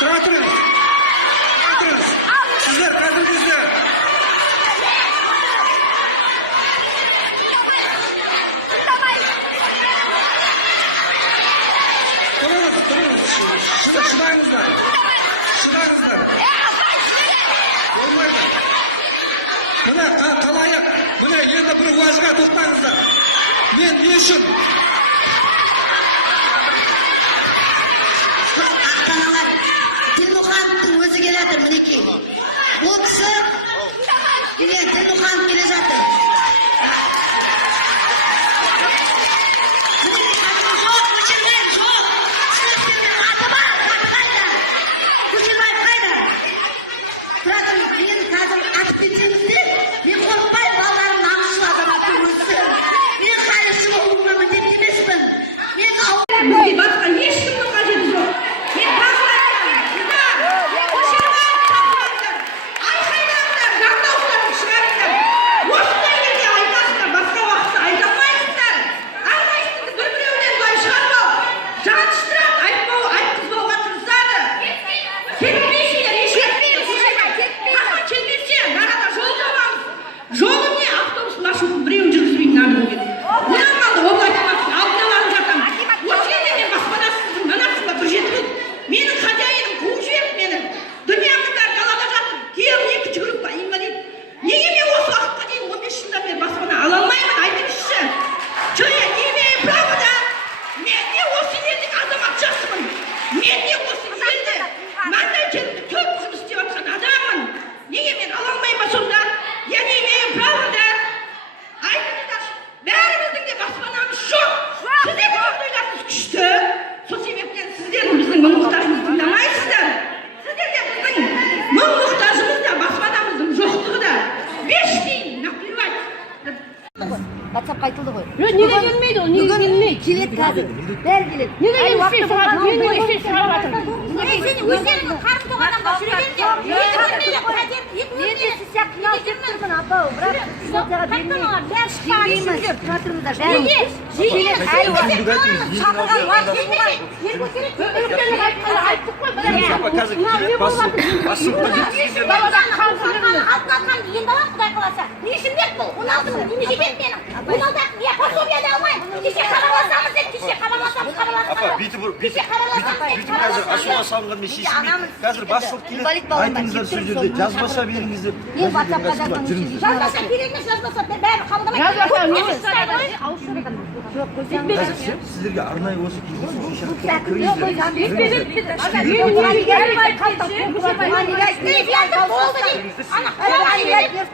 Тұра тұрыңыз. Сіздер қазір бізде. Шыдаңыздар. Болмайды. Міне қалайық. Міне енді бір уәжға тоқтаңыздар. Мен не үшін? Ата-аналар, Ділмұхановтың өзі келе жатыр, мінекей. Ол кісі, Ділмұханов келе жатыр. WhatsApp айтылды ғой. Неге келмейді ол? Неге келмейді? Келеді қазір. Бәрі келеді. Неге келмейді? Мен өйстен сұрап жатырмын. Сен өздеріңнің қарым-тоқ адамға жүргенде Мен де сіз сияқты қиналып жүріп тұрмын, апау. Бірақ сіздерге бермеймін. Тұра тұрыңыздар, бәрі. Құдай қаласа. Не үшін берді бұл? 16 мың неме жетеді менің. 16 я пособие да алмаймын. Кеше хабарласамыз деп, кеше хабарласамыз. Апа, бүйтіп қазір ашуға салынған мен шешілмейді. Қазір басшылық келеді. Айтыңыздар сол жерде жазбаша беріңіздер. Мен WhatsApp-қа Жазбаса береміз, жазбаса бәрі қабылдамайды. Сіздерге арнайы осы кездесу Болды дейді.